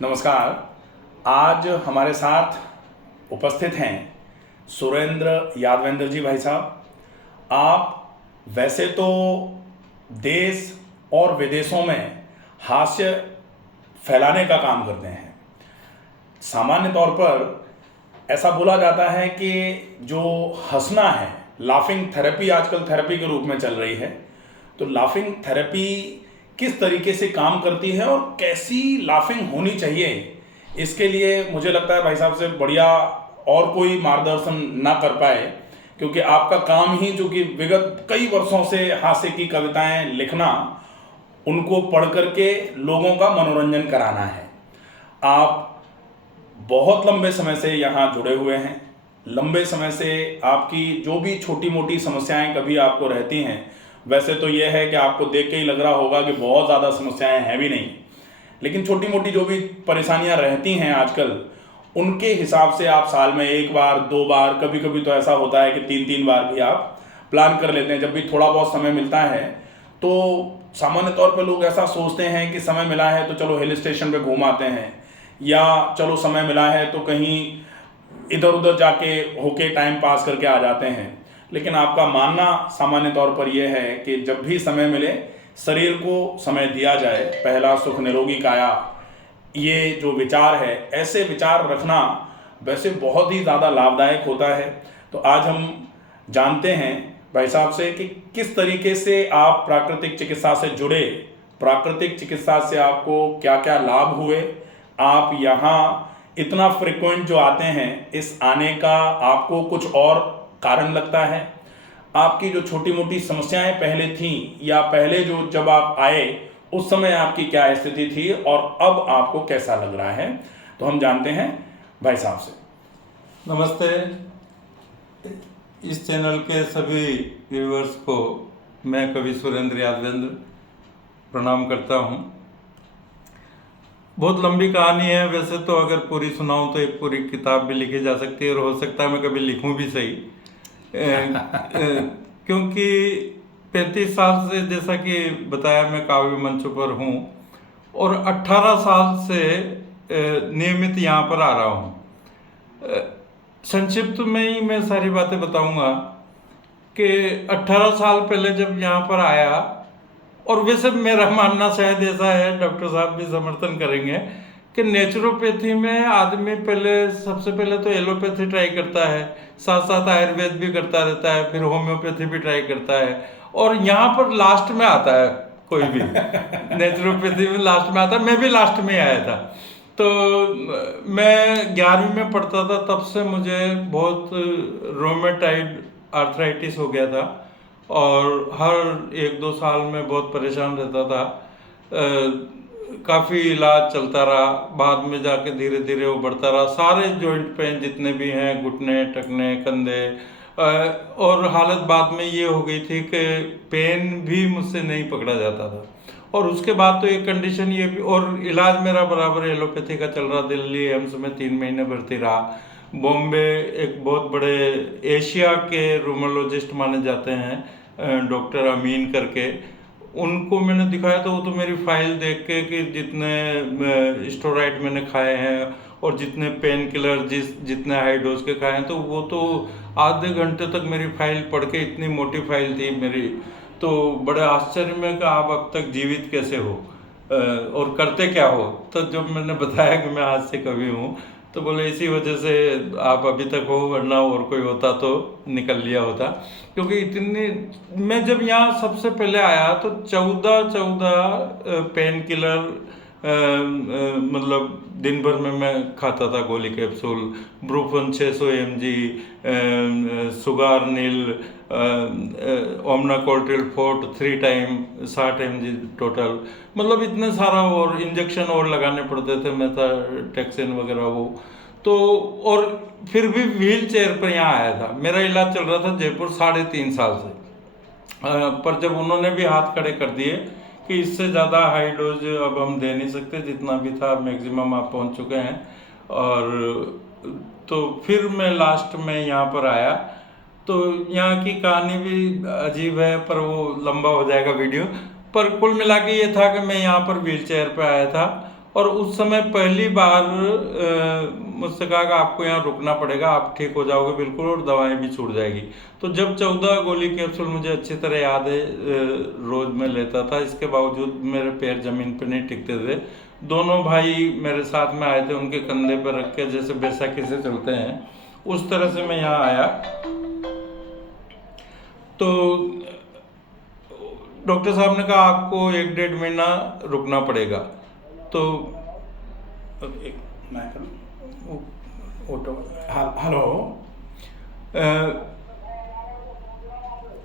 नमस्कार। आज हमारे साथ उपस्थित हैं सुरेंद्र यादवेंद्र जी भाई साहब। आप वैसे तो देश और विदेशों में हास्य फैलाने का काम करते हैं। सामान्य तौर पर ऐसा बोला जाता है कि जो हंसना है, लाफिंग थेरेपी आजकल थेरेपी के रूप में चल रही है। तो लाफिंग थेरेपी किस तरीके से काम करती है और कैसी लाफिंग होनी चाहिए, इसके लिए मुझे लगता है भाई साहब से बढ़िया और कोई मार्गदर्शन ना कर पाए, क्योंकि आपका काम ही जो कि विगत कई वर्षों से हास्य की कविताएं लिखना, उनको पढ़ करके लोगों का मनोरंजन कराना है। आप बहुत लंबे समय से यहाँ जुड़े हुए हैं। लंबे समय से आपकी जो भी छोटी मोटी समस्याएं कभी आपको रहती हैं, वैसे तो यह है कि आपको देख के ही लग रहा होगा कि बहुत ज़्यादा समस्याएं हैं भी नहीं, लेकिन छोटी मोटी जो भी परेशानियां रहती हैं आजकल, उनके हिसाब से आप साल में एक बार दो बार, कभी कभी तो ऐसा होता है कि तीन तीन बार भी आप प्लान कर लेते हैं। जब भी थोड़ा बहुत समय मिलता है तो सामान्य तौर पर लोग ऐसा सोचते हैं कि समय मिला है तो चलो हिल स्टेशन पे घूम आते हैं, या चलो समय मिला है तो कहीं इधर उधर जाके होके टाइम पास करके आ जाते हैं। लेकिन आपका मानना सामान्य तौर पर यह है कि जब भी समय मिले शरीर को समय दिया जाए, पहला सुख निरोगी काया, ये जो विचार है, ऐसे विचार रखना वैसे बहुत ही ज़्यादा लाभदायक होता है। तो आज हम जानते हैं भाई साहब से कि किस तरीके से आप प्राकृतिक चिकित्सा से जुड़े, प्राकृतिक चिकित्सा से आपको क्या क्या लाभ हुए, आप यहाँ इतना फ्रिक्वेंट जो आते हैं, इस आने का आपको कुछ और कारण लगता है, आपकी जो छोटी मोटी समस्याएं पहले थीं, या पहले जो जब आप आए उस समय आपकी क्या स्थिति थी और अब आपको कैसा लग रहा है, तो हम जानते हैं भाई साहब से। नमस्ते। इस चैनल के सभी व्यूअर्स को मैं कवि सुरेंद्र यादवेंद्र प्रणाम करता हूँ। बहुत लंबी कहानी है वैसे तो, अगर पूरी सुनाऊं तो एक पूरी किताब भी लिखी जा सकती है, और हो सकता है मैं कभी लिखूं भी सही। क्योंकि 35 साल से, जैसा कि बताया, मैं काव्य मंचों पर हूँ और 18 साल से नियमित यहाँ पर आ रहा हूँ। संक्षिप्त में ही मैं सारी बातें बताऊंगा कि 18 साल पहले जब यहाँ पर आया, और वैसे मेरा मानना शायद ऐसा है, डॉक्टर साहब भी समर्थन करेंगे, कि नेचुरोपैथी में आदमी पहले, सबसे पहले तो एलोपैथी ट्राई करता है, साथ साथ आयुर्वेद भी करता रहता है, फिर होम्योपैथी भी ट्राई करता है, और यहाँ पर लास्ट में आता है कोई भी। नेचुरोपैथी में लास्ट में आता है, मैं भी लास्ट में आया था। तो मैं 11वीं में पढ़ता था, तब से मुझे बहुत रोमेटाइड आर्थराइटिस हो गया था, और हर एक दो साल में बहुत परेशान रहता था। काफ़ी इलाज चलता रहा, बाद में जाके धीरे धीरे वो बढ़ता रहा। सारे जॉइंट पेन जितने भी हैं, घुटने, टखने, कंधे, और हालत बाद में ये हो गई थी कि पेन भी मुझसे नहीं पकड़ा जाता था। और उसके बाद तो एक कंडीशन ये भी, और इलाज मेरा बराबर एलोपैथी का चल रहा। दिल्ली एम्स में 3 महीने भर्ती रहा। बॉम्बे एक बहुत बड़े एशिया के रूमोलॉजिस्ट माने जाते हैं, डॉक्टर अमीन करके, उनको मैंने दिखाया। तो वो तो मेरी फाइल देख के कि जितने स्टेरॉइड मैंने खाए हैं और जितने पेन किलर जितने हाई डोज के खाए हैं, तो वो तो आधे घंटे तक मेरी फाइल पढ़ के, इतनी मोटी फाइल थी मेरी, तो बड़े आश्चर्य में कि आप अब तक जीवित कैसे हो और करते क्या हो। तो जब मैंने बताया कि मैं आज से कवि हूँ, तो बोले इसी वजह से आप अभी तक हो, वरना और कोई होता तो निकल लिया होता। क्योंकि इतनी, मैं जब यहाँ सबसे पहले आया तो 14 पेन किलर, मतलब दिन भर में मैं खाता था गोली कैप्सूल, ब्रूफन 600 mg, सुगार नील, ओमनाकोल्ट्रिल फोर्ट 3 टाइम 60 mg टोटल, मतलब इतने सारा, और इंजेक्शन और लगाने पड़ते थे, मेथाट्रेक्सिन वगैरह वो तो। और फिर भी व्हील चेयर पर यहाँ आया था। मेरा इलाज चल रहा था जयपुर 3.5 साल से, पर जब उन्होंने भी हाथ खड़े कर दिए कि इससे ज़्यादा हाई डोज अब हम दे नहीं सकते, जितना भी था मैक्सिमम आप पहुंच चुके हैं, और तो फिर मैं लास्ट में यहाँ पर आया। तो यहाँ की कहानी भी अजीब है, पर वो लंबा हो जाएगा वीडियो। पर कुल मिला के ये था कि मैं यहाँ पर व्हील चेयर पर आया था, और उस समय पहली बार मुझसे कहा कि आपको यहाँ रुकना पड़ेगा, आप ठीक हो जाओगे बिल्कुल और दवाएं भी छूट जाएगी। तो जब 14 गोली कैप्सूल मुझे अच्छी तरह याद है रोज में लेता था, इसके बावजूद मेरे पैर जमीन पर नहीं टिकते थे। दोनों भाई मेरे साथ में आए थे, उनके कंधे पर रख के जैसे बैसाखी से चलते हैं उस तरह से मैं यहाँ आया। तो डॉक्टर साहब ने कहा आपको 1-1.5 महीना रुकना पड़ेगा। तो मैं करूं? हेलो।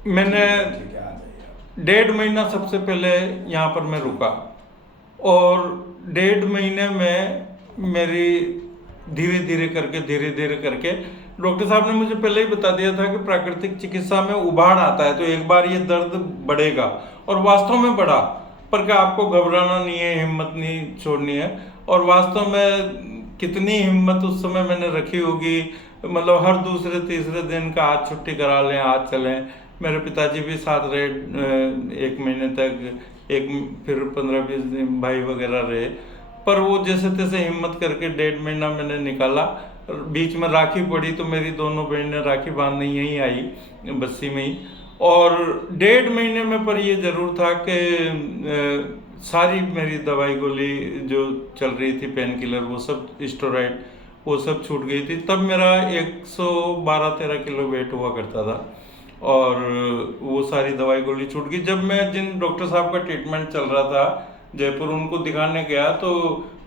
मैंने ठीक है, आ जाइए। 1.5 महीना सबसे पहले यहाँ पर मैं रुका, और 1.5 महीने में मेरी धीरे धीरे करके डॉक्टर साहब ने मुझे पहले ही बता दिया था कि प्राकृतिक चिकित्सा में उबाड़ आता है तो एक बार ये दर्द बढ़ेगा, और वास्तव में बढ़ा। पर क्या आपको घबराना नहीं है, हिम्मत नहीं छोड़नी है। और वास्तव में कितनी हिम्मत उस समय मैंने रखी होगी, मतलब हर दूसरे तीसरे दिन का आज छुट्टी करा लें, आज चलें। मेरे पिताजी भी साथ रहे 1 महीने तक, फिर 15-20 दिन भाई वगैरह रहे। पर वो जैसे तैसे हिम्मत करके 1.5 महीना मैंने निकाला। बीच में राखी पड़ी तो मेरी दोनों बहनें राखी बांधने यहीं आई बस्सी में ही। और 1.5 महीने में पर ये जरूर था कि सारी मेरी दवाई गोली जो चल रही थी, पेन किलर, वो सब, स्टेरॉइड, वो सब छूट गई थी। तब मेरा 112-113 किलो वेट हुआ करता था, और वो सारी दवाई गोली छूट गई। जब मैं जिन डॉक्टर साहब का ट्रीटमेंट चल रहा था जयपुर, उनको दिखाने गया, तो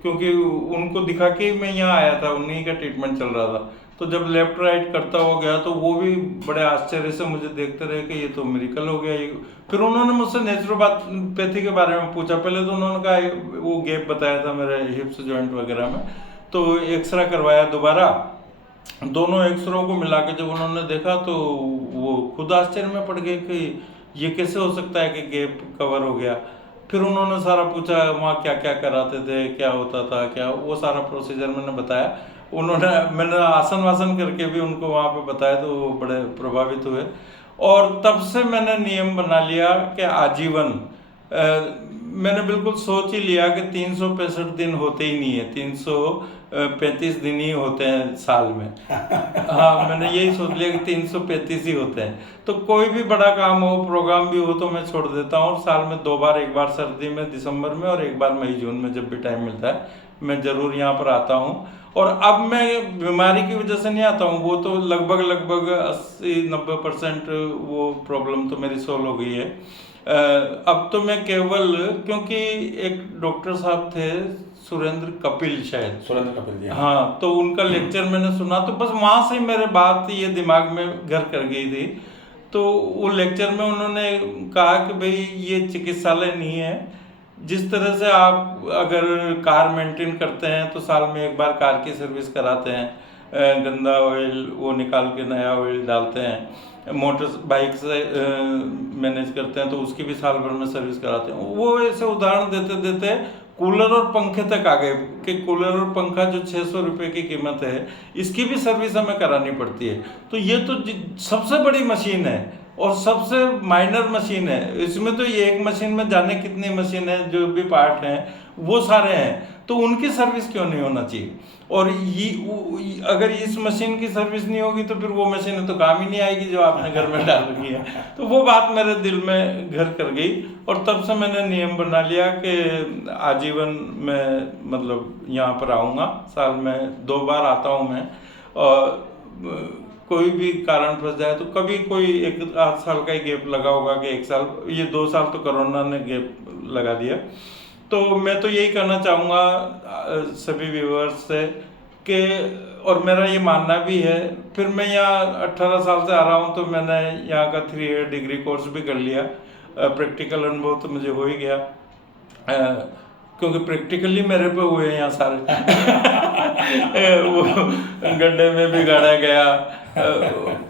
क्योंकि उनको दिखा के मैं यहाँ आया था, उन्हीं का ट्रीटमेंट चल रहा था, तो जब लेफ्ट राइट करता हुआ गया तो वो भी बड़े आश्चर्य से मुझे देखते रहे कि ये तो मिरेकल हो गया। फिर उन्होंने मुझसे नेचुरोपैथी के बारे में पूछा। पहले तो उन्होंने कहा वो गैप बताया था मेरे हिप्स जॉइंट वगैरह में, तो एक्सरे करवाया दोबारा। दोनों एक्सरों को मिला के जब उन्होंने देखा तो वो खुद आश्चर्य में पड़ गए कि ये कैसे हो सकता है कि गैप कवर हो गया। फिर उन्होंने सारा पूछा वहाँ क्या क्या कराते थे, क्या होता था, क्या, वो सारा प्रोसीजर मैंने बताया। मैंने आसन वासन करके भी उनको वहाँ पे बताया, तो वो बड़े प्रभावित हुए। और तब से मैंने नियम बना लिया कि आजीवन, मैंने बिल्कुल सोच ही लिया कि 365 दिन होते ही नहीं है, 335 दिन ही होते हैं साल में। हाँ, मैंने यही सोच लिया कि 335 ही होते हैं। तो कोई भी बड़ा काम हो, प्रोग्राम भी हो, तो मैं छोड़ देता हूँ। साल में 2 बार, एक बार सर्दी में दिसंबर में, और एक बार मई जून में, जब भी टाइम मिलता है मैं ज़रूर यहाँ पर आता हूँ। और अब मैं बीमारी की वजह से नहीं आता हूँ, वो तो लगभग 80-90% वो प्रॉब्लम तो मेरी सोल्व हो गई है। अब तो मैं केवल, क्योंकि एक डॉक्टर साहब थे सुरेंद्र कपिल, शायद सुरेंद्र कपिल जी, हाँ, तो उनका लेक्चर मैंने सुना, तो बस वहाँ से मेरे बात ये दिमाग में घर कर गई थी। तो वो लेक्चर में उन्होंने कहा कि भाई ये चिकित्सालय नहीं है। जिस तरह से आप अगर कार मेंटेन करते हैं तो साल में एक बार कार की सर्विस कराते हैं, गंदा ऑयल वो निकाल के नया ऑयल डालते हैं, मोटर बाइक से मैनेज करते हैं तो उसकी भी साल भर में सर्विस कराते हैं। वो ऐसे उदाहरण देते देते कूलर और पंखे तक आ गए कि कूलर और पंखा जो 600 रुपये की कीमत है, इसकी भी सर्विस हमें करानी पड़ती है। तो ये तो सबसे बड़ी मशीन है और सबसे माइनर मशीन है। इसमें तो ये एक मशीन में जाने कितनी मशीन है, जो भी पार्ट हैं वो सारे हैं, तो उनकी सर्विस क्यों नहीं होना चाहिए। और ये अगर इस मशीन की सर्विस नहीं होगी तो फिर वो मशीन तो काम ही नहीं आएगी जो आपने घर में डाल रखी है। तो वो बात मेरे दिल में घर कर गई, और तब से मैंने नियम बना लिया कि आजीवन में, मतलब यहाँ पर आऊँगा, साल में 2 बार आता हूँ मैं। और कोई भी कारण फंस जाए तो कभी कोई 1-8 साल का ही गैप लगा होगा कि 1 साल, ये 2 साल तो कोरोना ने गैप लगा दिया। तो मैं तो यही कहना चाहूँगा सभी व्यूअर्स से कि, और मेरा ये मानना भी है, फिर मैं यहाँ 18 साल से आ रहा हूँ तो मैंने यहाँ का 3 ईयर डिग्री कोर्स भी कर लिया। प्रैक्टिकल अनुभव तो मुझे हो ही गया, क्योंकि प्रैक्टिकली मेरे पे हुए हैं यहाँ सारे। वो गड्ढे में भी गाड़ा गया।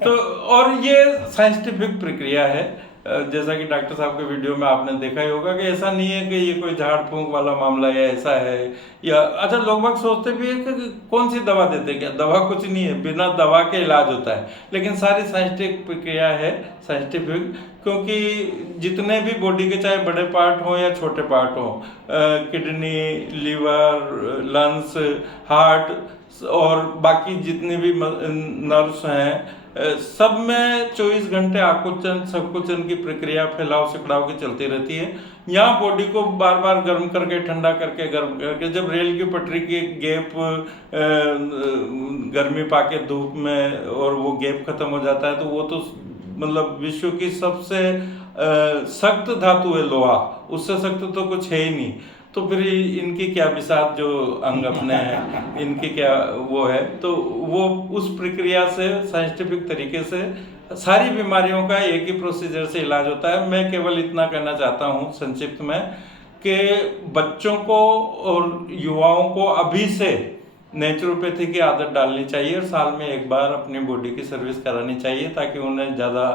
तो और ये साइंटिफिक प्रक्रिया है, जैसा कि डॉक्टर साहब के वीडियो में आपने देखा ही होगा कि ऐसा नहीं है कि ये कोई झाड़ फूंक वाला मामला या ऐसा है, या अच्छा लोग बाग सोचते भी है कि कौन सी दवा देते, क्या दवा कुछ नहीं है, बिना दवा के इलाज होता है, लेकिन सारी साइंटिफिक प्रक्रिया है, साइंटिफिक, क्योंकि जितने भी बॉडी के चाहे बड़े पार्ट हों या छोटे पार्ट हों, किडनी, लीवर, लंग्स, हार्ट और बाकी जितने भी नर्व्स हैं, सब में 24 घंटे आकुंचन संकुचन की प्रक्रिया फैलाव सिकुड़ाव की चलती रहती है। यहाँ बॉडी को बार बार गर्म करके ठंडा करके गर्म करके, जब रेल की पटरी की गैप गर्मी पाके धूप में और वो गैप खत्म हो जाता है, तो वो तो मतलब विश्व की सबसे सख्त धातु है लोहा, उससे सख्त तो कुछ है ही नहीं। तो फिर इनकी क्या बिसात जो अंग अपने हैं, इनकी क्या वो है, तो वो उस प्रक्रिया से साइंटिफिक तरीके से सारी बीमारियों का एक ही प्रोसीजर से इलाज होता है। मैं केवल इतना कहना चाहता हूँ संक्षिप्त में कि बच्चों को और युवाओं को अभी से नेचुरोपैथी की आदत डालनी चाहिए और साल में एक बार अपनी बॉडी की सर्विस करानी चाहिए, ताकि उन्हें ज़्यादा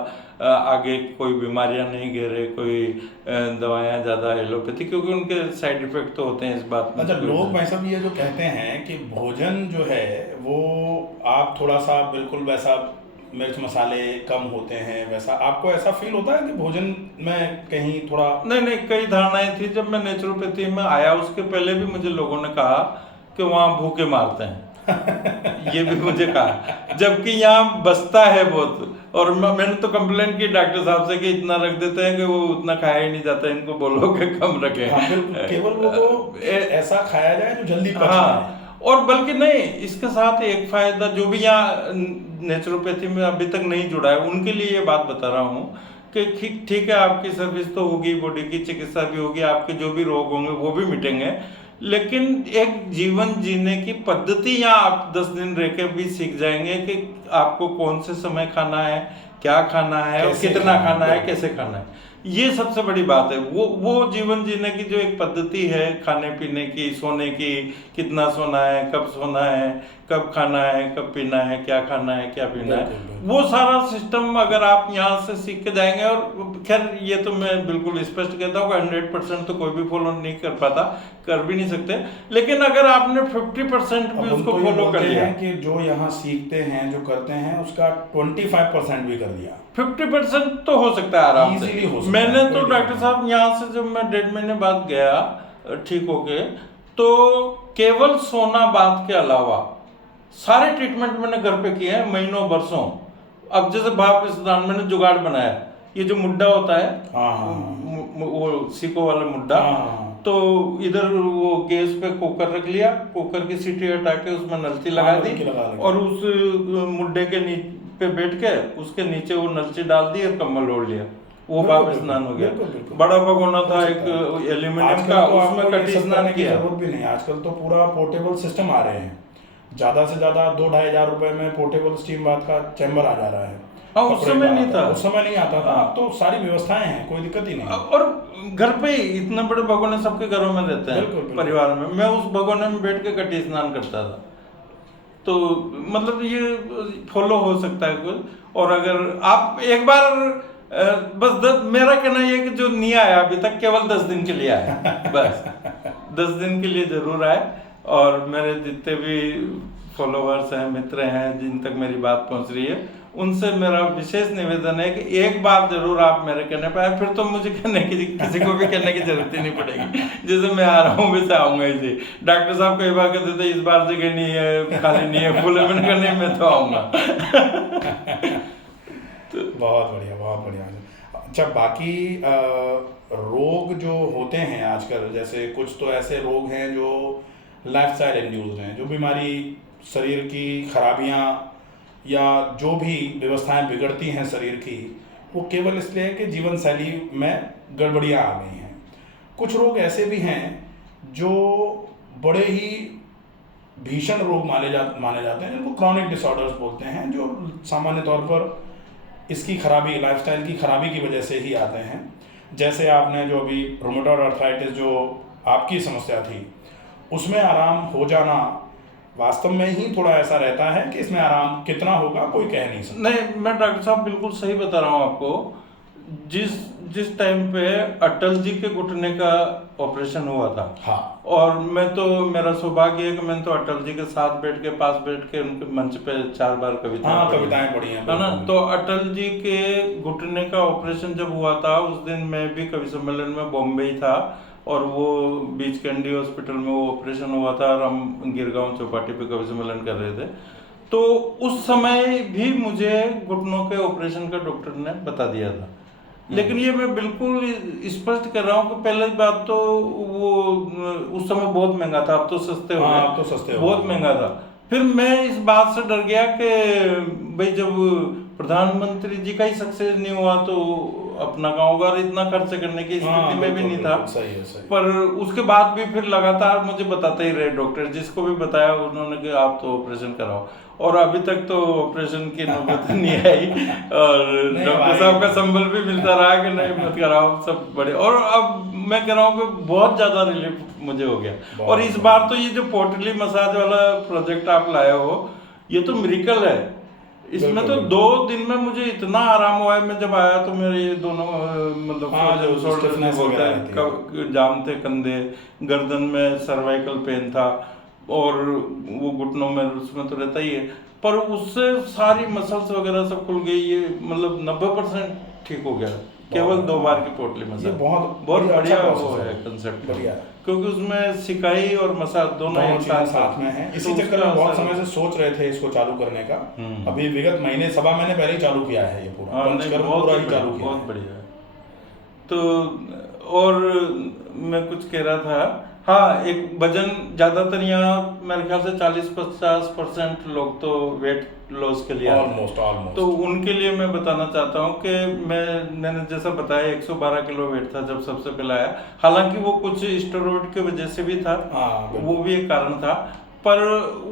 आगे कोई बीमारियां नहीं घेरे, कोई दवाएं ज़्यादा एलोपैथी, क्योंकि उनके साइड इफेक्ट तो होते हैं इस बात में। अच्छा, लोग भाई साहब ये जो कहते हैं कि भोजन जो है वो आप थोड़ा सा बिल्कुल वैसा मिर्च मसाले कम होते हैं, वैसा आपको ऐसा फील होता है कि भोजन में कहीं थोड़ा? नहीं, कई धारणाएं थी। जब मैं नेचुरोपैथी में आया उसके पहले भी मुझे लोगों ने कहा कि वहाँ भूखे मारते हैं ये भी मुझे कहा, जबकि यहाँ बसता है बहुत। और मैंने तो कंप्लेंट की डॉक्टर साहब से कि इतना रख देते हैं कि वो उतना खाया ही नहीं जाता, इनको बोलो कि कम रखें। हाँ, केवल वो ऐसा खाया जाए जो जल्दी पच जाए। हाँ, और बल्कि नहीं, इसके साथ एक फायदा जो भी यहाँ नेचुरोपैथी में अभी तक नहीं जुड़ा है उनके लिए ये बात बता रहा हूँ कि ठीक है, आपकी सर्विस तो होगी, बॉडी की चिकित्सा भी होगी, आपके जो भी रोग होंगे वो भी मिटेंगे, लेकिन एक जीवन जीने की पद्धति यहाँ आप 10 दिन रह के भी सीख जाएंगे कि आपको कौन से समय खाना है, क्या खाना है, और कितना खाना है, कैसे खाना है। ये सबसे बड़ी बात है। वो जीवन जीने की जो एक पद्धति है, खाने पीने की, सोने की, कितना सोना है, कब सोना है, कब खाना है, कब पीना है, क्या खाना है, क्या पीना है, वो सारा सिस्टम अगर आप यहाँ से सीख के जाएंगे, और खैर ये तो मैं बिल्कुल स्पष्ट कहता हूँ कि 100% तो कोई भी फॉलो नहीं कर पाता, कर भी नहीं सकते, लेकिन अगर आपने 50% भी उसको फॉलो कर लिया, कि जो यहाँ सीखते हैं, जो करते हैं, उसका 25% भी कर दिया, 50% तो हो सकता है आराम से। मैंने तो डॉक्टर साहब यहाँ से जब मैं 1.5 महीने बाद गया ठीक होके, तो केवल सोना बात के अलावा सारे ट्रीटमेंट मैंने घर पे किए हैं महीनों वर्षों। अब जैसे भाप स्नान मैंने जुगाड़ बनाया, ये जो मुड्डा होता है, वो सीको वाला मुड्डा, तो इधर वो गैस पे कुकर रख लिया, कुकर की सीटी हटा के उसमें नलची लगा दी, और उस मुड्डे के पे बैठ के उसके नीचे वो नलची डाल दी और कम्बल ओढ़ लिया, वो भाप स्नान हो गया। बड़ा भगोना था एक एल्यूमिनियम का, उसमें कटी स्नान किया। जरूरत भी नहीं, आजकल तो पूरा पोर्टेबल सिस्टम आ रहे हैं, ज्यादा से ज्यादा 2-2.5 हज़ार रुपए में पोर्टेबल स्टीम बाथ का चैम्बर आ जा रहा है। हाँ, उस समय नहीं था, उस समय नहीं आता था। अब तो सारी व्यवस्थाएं हैं, कोई दिक्कत ही नहीं। और घर पे इतने बड़े भगोने सबके घरों में रहते हैं परिवार में, मैं उस भगोने में बैठ के कटी स्नान करता था। तो मतलब ये फॉलो हो सकता है कुछ। और अगर आप एक बार बस मेरा कहना ये कि जो नहीं आया अभी तक, केवल 10 दिन के लिए आया, बस 10 दिन के लिए जरूर आए। और मेरे जितने भी फॉलोवर्स हैं, मित्र हैं, जिन तक मेरी बात पहुंच रही है, उनसे मेरा विशेष निवेदन है कि एक बार जरूर आप मेरे कहने पे आए, फिर तो मुझे कहने की, किसी को भी कहने की जरूरत ही नहीं पड़ेगी। जैसे मैं आ रहा हूँ वैसे आऊंगा ही। डॉक्टर साहब कई बार कहते थे इस बार जगह नहीं है, खाली नहीं है, फुल मैंने कहा नहीं, मैं तो आऊंगा। बहुत बढ़िया, बहुत बढ़िया। अच्छा, बाकी रोग जो होते हैं आजकल, जैसे कुछ तो ऐसे रोग हैं जो लाइफस्टाइल इंड्यूस्ड हैं, जो बीमारी, शरीर की खराबियां या जो भी व्यवस्थाएं बिगड़ती हैं शरीर की, वो केवल इसलिए है कि जीवन शैली में गड़बड़ियां आ गई हैं। कुछ रोग ऐसे भी हैं जो बड़े ही भीषण रोग माने जाते हैं, जिनको क्रॉनिक डिसऑर्डर्स बोलते हैं, जो सामान्य तौर पर इसकी खराबी, लाइफस्टाइल की खराबी की वजह से ही आते हैं। जैसे आपने जो अभी रूमेटॉइड आर्थराइटिस जो आपकी समस्या थी, उसमें आराम हो जाना वास्तव में ही थोड़ा ऐसा रहता है कि इसमें आराम कितना होगा कोई कह नहीं सकता। नहीं, मैं डॉक्टर साहब बिल्कुल सही बता रहा हूँ आपको। जिस जिस टाइम पे अटल जी के घुटने का ऑपरेशन हुआ था, हाँ और मैं तो, मेरा सौभाग्य है कि मैंने तो अटल जी के साथ बैठ के, पास बैठ के उनके मंच पे 4 बार हाँ पढ़ी कविताएं पढ़ी हैं, है ना। बिल्कुल। तो अटल जी के घुटने का ऑपरेशन जब हुआ था, उस दिन मैं भी कवि सम्मेलन में बॉम्बे ही था, और वो बीच कैंडी हॉस्पिटल में वो ऑपरेशन हुआ था, और हम गिरगांव चौपाटी पे कवि सम्मेलन कर रहे थे। तो उस समय भी मुझे घुटनों के ऑपरेशन का डॉक्टर ने बता दिया था। लेकिन ये मैं बिल्कुल स्पष्ट कर रहा हूँ कि पहले बात तो वो उस समय बहुत महंगा था, अब तो सस्ते हो हाँ, गए, अब तो सस्ते हो बहुत गए। महंगा था। फिर मैं इस बात से डर गया कि भाई जब प्रधानमंत्री जी का ही सक्सेस नहीं हुआ तो अपना का होगा, और इतना खर्च करने की हाँ, स्थिति में भी बिल्कुल, नहीं था। बिल्कुल, सही है, सही। पर उसके बाद भी फिर लगातार मुझे बताते ही रहे डॉक्टर, जिसको भी बताया उन्होंने कि आप तो ऑपरेशन कराओ, और अभी तक तो ऑपरेशन की नौबत नहीं आई, और नहीं डॉक्टर भाई। साहब का संबल भी मिलता रहा कि नहीं मत कराओ, सब बड़े। और अब मैं कह रहा हूँ कि बहुत ज्यादा रिलीफ मुझे हो गया। और इस बार तो ये जो पोटली मसाज वाला प्रोजेक्ट आप लाए हो, ये तो मिरेकल है। इसमें तो बिल्कुल। 2 दिन में मुझे इतना आराम हुआ है। मैं जब आया तो मेरे ये दोनों मतलब हाँ, जो शोल्डर stiffness बोलते वगैरह हैं, रहती है। जाम थे कंधे, गर्दन में सर्वाइकल पेन था, और वो घुटनों में उसमें तो रहता ही है, पर उससे सारी मसल्स वगैरह सब खुल गई। ये मतलब 90% ठीक हो गया, केवल 2 बार की पोटली ये मसाज। बहुत बढ़िया अच्छा वो process है कंसेप्ट, बढ़िया। क्योंकि उसमें सिकाई और मसाज दोनों दोनों एक चीजें साथ में हैं। इसी तो चक्कर उसका में बहुत असर- समय से सोच रहे थे इसको चालू करने का। हम्म। अभी विगत महीने, 1.25 महीने पहले ही चालू किया है ये पूरा, हाँ, नहीं, पंचकर्म बहुत पूरा ही ही चालू बढ़िया, किया बहुत है। बढ़िया है। तो और मैं कुछ कह रहा था, हाँ, एक वजन ज्यादातर यहाँ मेरे ख्याल से 40-50% लोग तो वेट लॉस के लिए आते हैं। ऑलमोस्ट तो उनके लिए मैं बताना चाहता हूँ कि मैंने जैसा बताया 112 किलो वेट था जब सबसे पहले आया। हालांकि वो कुछ स्टेरॉइड की वजह से भी था, हाँ, बिल्कुल। वो भी एक कारण था, पर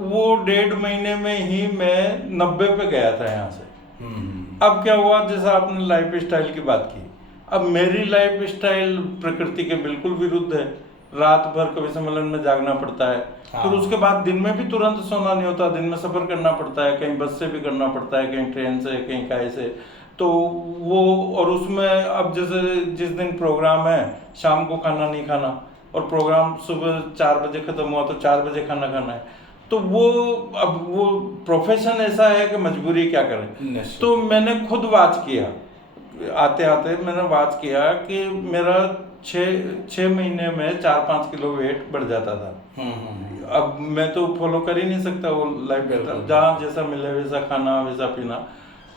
वो 1.5 महीने में ही मैं 90 पे गया था यहाँ से। अब क्या हुआ, जैसा आपने लाइफ स्टाइल की बात की, अब मेरी लाइफ स्टाइल प्रकृति के बिल्कुल विरुद्ध है। रात भर कवि सम्मेलन में जागना पड़ता है, हाँ। फिर उसके बाद दिन में भी तुरंत सोना नहीं होता, दिन में सफर करना पड़ता है, कहीं बस से भी करना पड़ता है, कहीं ट्रेन से, कहीं काय से। तो वो, और उसमें अब जैसे जिस दिन प्रोग्राम है शाम को खाना नहीं खाना, और प्रोग्राम सुबह 4 बजे खत्म हुआ तो 4 बजे खाना खाना है। तो वो, अब वो प्रोफेशन ऐसा है कि मजबूरी क्या करें। तो मैंने खुद वाच किया, आते आते मैंने वाच किया कि मेरा 6 महीने में 4-5 किलो वेट बढ़ जाता था। अब मैं तो फॉलो कर ही नहीं सकता वो लाइफ स्टाइल, जहाँ जैसा मिले वैसा खाना वैसा पीना।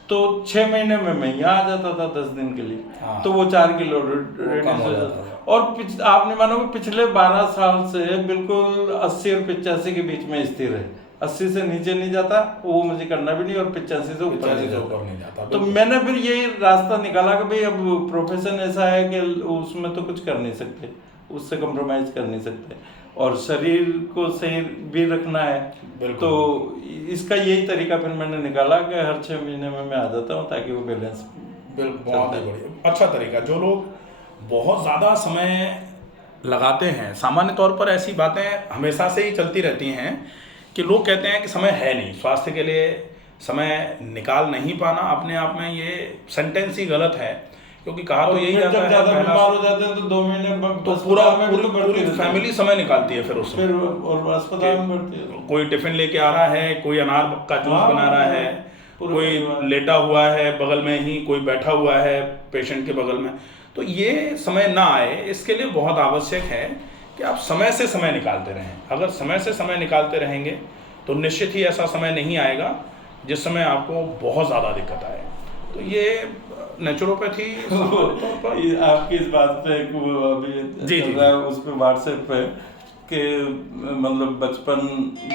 तो 6 महीने में मैं यहाँ आ जाता था 10 दिन के लिए। हाँ। तो वो 4 किलो रेड्यूस हो जाता था। और आप नहीं मानोगे, पिछले 12 साल से बिल्कुल 80 और 85 के बीच में स्थिर है। 80 से नीचे नहीं जाता, वो मुझे करना भी नहीं, और 85 से ऊपर नहीं जाता। तो मैंने फिर यही रास्ता निकाला कि भाई अब प्रोफेशन ऐसा है कि उसमें तो कुछ कर नहीं सकते, उससे कॉम्प्रोमाइज कर नहीं सकते, और शरीर को सही भी रखना है। तो इसका यही तरीका फिर मैंने निकाला कि हर 6 महीने में मैं आ जाता हूँ, ताकि वो बैलेंस। बहुत बढ़िया, अच्छा तरीका। जो लोग बहुत ज़्यादा समय लगाते हैं, सामान्य तौर पर ऐसी बातें हमेशा से ही चलती रहती हैं कि लोग कहते हैं कि समय है नहीं, स्वास्थ्य के लिए समय निकाल नहीं पाना अपने आप में ये सेंटेंस ही गलत है, क्योंकि कहा तो यही जाता है, ज्यादा बीमार हो जाते हैं तो 2 महीने तो पूरी फैमिली समय निकालती है फिर उसमें, और अस्पताल में बढ़ती है। कोई टिफिन लेके आ रहा है, कोई अनार का जूस बना रहा है, कोई लेटा हुआ है बगल में ही, कोई बैठा हुआ है पेशेंट के बगल में। तो ये समय ना आए, इसके लिए बहुत आवश्यक है कि आप समय से समय निकालते रहें। अगर समय से समय निकालते रहेंगे तो निश्चित ही ऐसा समय नहीं आएगा जिस समय आपको बहुत ज़्यादा दिक्कत आए। तो ये नेचुरोपैथी आपकी इस बात पे अभी जी उस पे व्हाट्सएप पे कि मतलब बचपन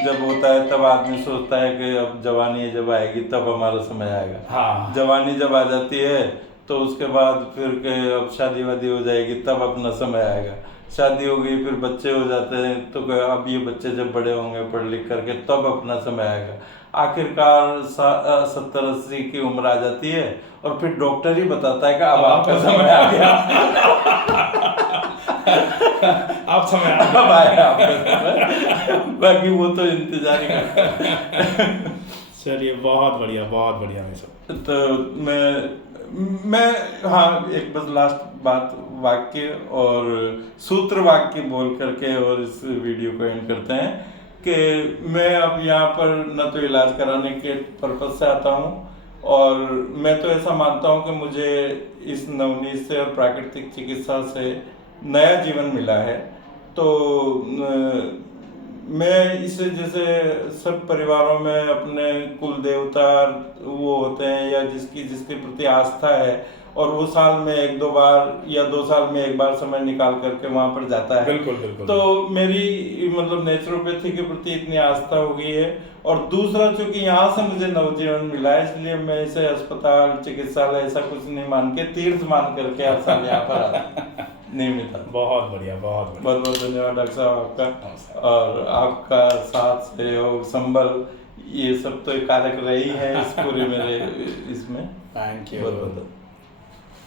जब होता है तब आदमी सोचता है कि अब जवानी जब आएगी तब हमारा समय आएगा। हाँ। जवानी जब आ जाती है तो उसके बाद फिर के अब शादी वादी हो जाएगी तब अपना समय आएगा। शादी हो गई, फिर बच्चे हो जाते हैं तो अब ये बच्चे जब बड़े होंगे पढ़ लिख करके तब अपना समय आएगा। आखिरकार 70-80 की उम्र आ जाती है और फिर डॉक्टर ही बताता है कि अब आपका समय आ गया। आप समय अब आया आपका समय, बाकी वो तो इंतजार ही करता है। चलिए, बहुत बढ़िया, बहुत बढ़िया। मैं सब तो मैं, हाँ, एक बस लास्ट बात, वाक्य और सूत्र वाक्य बोल करके और इस वीडियो को एंड करते हैं कि मैं अब यहाँ पर न तो इलाज कराने के पर्पज से आता हूँ, और मैं तो ऐसा मानता हूँ कि मुझे इस नवनीत से और प्राकृतिक चिकित्सा से नया जीवन मिला है। तो मैं इसे, जैसे सब परिवारों में अपने कुल देवता वो होते हैं या जिसकी जिसके प्रति आस्था है, और वो साल में 1-2 बार या 2 साल में 1 बार समय निकाल करके वहाँ पर जाता है। बिल्कुल बिल्कुल। तो मेरी मतलब नेचुरोपैथी के प्रति इतनी आस्था हो गई है, और दूसरा चूंकि यहाँ से मुझे नवजीवन मिला है, इसलिए मैं इसे अस्पताल चिकित्सालय ऐसा कुछ नहीं मान के, तीर्थ मान करके हर साल यहाँ पर आता नियमित। बहुत बढ़िया, बहुत बढ़िया। बहुत बहुत धन्यवाद डॉक्टर साहब आपका, और आपका साथ सहयोग संबल ये सब तो कारक रही है इस पूरे मेरे इसमें। Thank you. बहुत बहुत